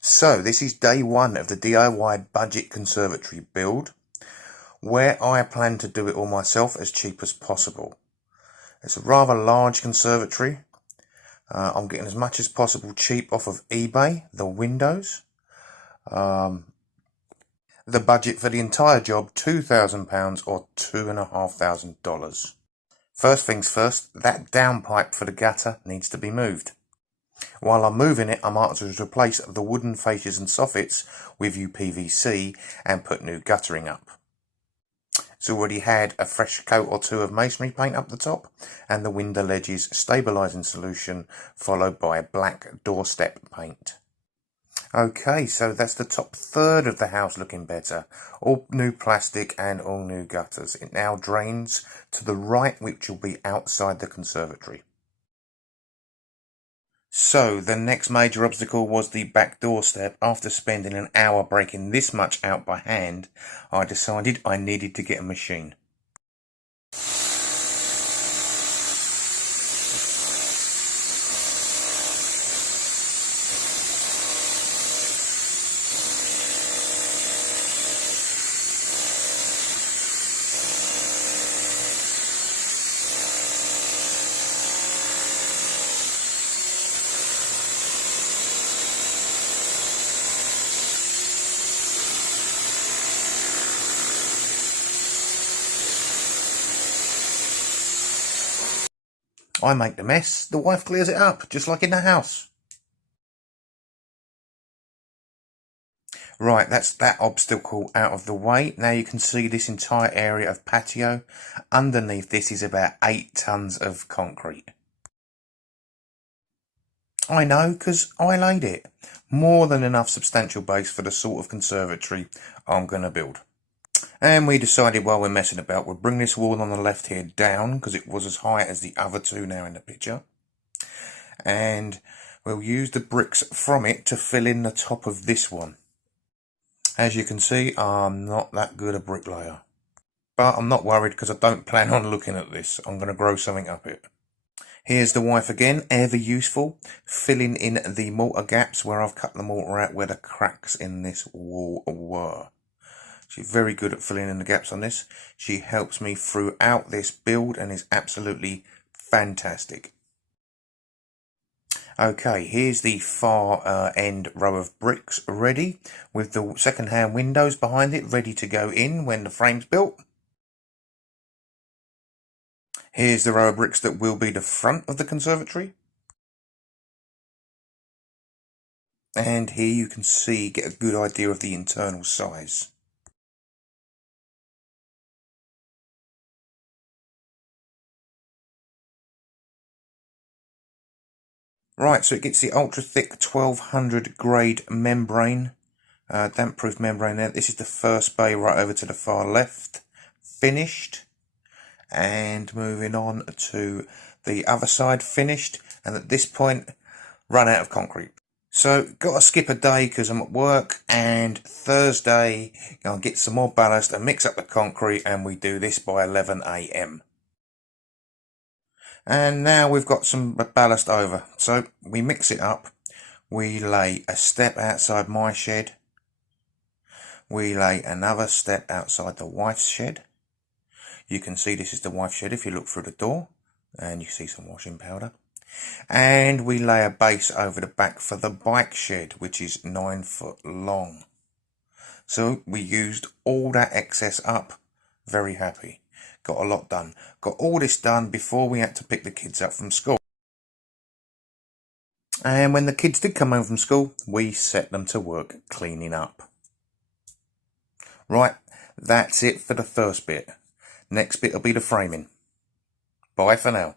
So this is day one of the DIY budget conservatory build, where I plan to do it all myself as cheap as possible. It's a rather large conservatory. I'm getting as much as possible cheap off of eBay, the windows. The budget for the entire job, £2,000 or $2,500. First things first, that downpipe for the gutter needs to be moved. While I'm moving it, I might as well replace the wooden fascias and soffits with UPVC and put new guttering up. It's already had a fresh coat or two of masonry paint up the top and the window ledges stabilising solution, followed by black doorstep paint. Okay, so that's the top third of the house looking better. All new plastic and all new gutters. It now drains to the right, which will be outside the conservatory. So the next major obstacle was the back doorstep. After spending an hour breaking this much out by hand, I decided I needed to get a machine. I make the mess, the wife clears it up, just like in the house. Right, that's that obstacle out of the way. Now you can see this entire area of patio. Underneath this is about 8 tons of concrete. I know, because I laid it. More than enough substantial base for the sort of conservatory I'm going to build. And we decided while we're messing about, we'll bring this wall on the left here down, because it was as high as the other two now in the picture. And we'll use the bricks from it to fill in the top of this one. As you can see, I'm not that good a bricklayer. But I'm not worried, because I don't plan on looking at this. I'm going to grow something up it. Here's the wife again, ever useful, filling in the mortar gaps where I've cut the mortar out where the cracks in this wall were. She's very good at filling in the gaps on this. She helps me throughout this build and is absolutely fantastic. Okay, here's the far end row of bricks ready, with the second-hand windows behind it ready to go in when the frame's built. Here's the row of bricks that will be the front of the conservatory. And here you can see, get a good idea of the internal size. Right, so it gets the ultra thick 1200 grade membrane, damp proof membrane there. This is the first bay right over to the far left, finished. And moving on to the other side, finished. And at this point, run out of concrete. So got to skip a day because I'm at work, and Thursday I'll get some more ballast and mix up the concrete, and we do this by 11 AM. And now we've got some ballast over, so we mix it up. We lay a step outside my shed. We lay another step outside the wife's shed. You can see this is the wife's shed if you look through the door, and you see some washing powder. And we lay a base over the back for the bike shed, which is 9 foot long. So we used all that excess up. Very happy. Got a lot done. Got all this done before we had to pick the kids up from school. And when the kids did come home from school, we set them to work cleaning up. Right, that's it for the first bit. Next bit will be the framing. Bye for now.